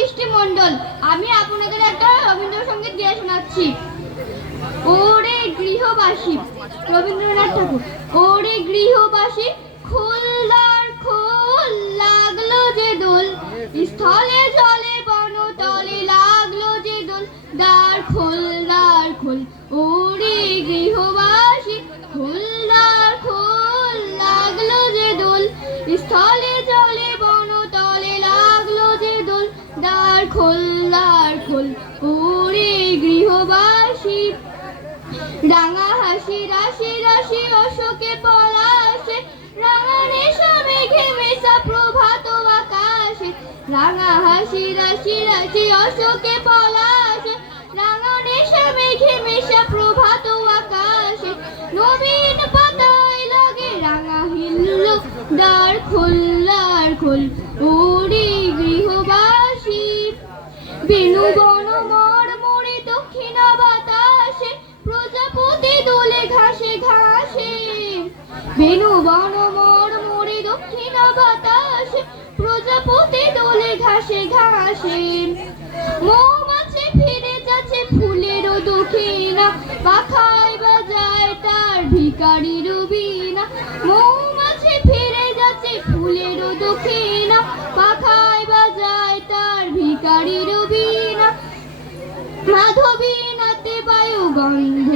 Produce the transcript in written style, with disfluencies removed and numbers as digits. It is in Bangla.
দৃষ্টিমণ্ডল, আমি আপনাদের একটা রবীন্দ্রসঙ্গীত গেয়ে শোনাচ্ছি। ওরে গৃহবাসী, রবীন্দ্রনাথ ঠাকুর। ওরে গৃহবাসী, খোল দ্বার খোল, লাগলো যে দোল, স্থলে জলে বনতলে লাগলো যে দোল, দ্বার খোল দ্বার খোল। ওরে গৃহবাসী, খোল দ্বার খোল, লাগলো যে দোল, স্থলে জলে বনতলে লাগলো যে দোল, দ্বার খোল দ্বার খোল। ওরে গৃহবাসী, রাঙা হাসি রাশি রাশি অশোকে পলাশে, রাঙা নেশা মেঘে মেশা প্রভাত আকাশে, রাঙা হাসি রাশি রাশি অশোকে পলাশে, রাঙা নেশা মেঘে মেশা প্রভাত আকাশে, নবীন পাতায় লাগে রাঙা হিল্লো, দ্বার খোল দ্বার খোল। ওরে গৃহবাসী, বেনু বন মরমরে দক্ষিণা বাতাসে, প্রজাপতি দোলে ঘাসে ঘাসে, বেনু বন মরমরে দক্ষিণা বাতাসে, প্রজাপতি দোলে ঘাসে ঘাসে, মৌমাছি ফিরে যাচ্ছে ফুলেরও দক্ষিণা, পাখায় বাজায় তার ভিখারির বীণা, মৌমাছি ফিরে যাচ্ছে ফুলেরও দক্ষিণা, পাখায় বাজায় তার ভিখারির বীণা, মাধবী নাতে বায়ু গন্ধ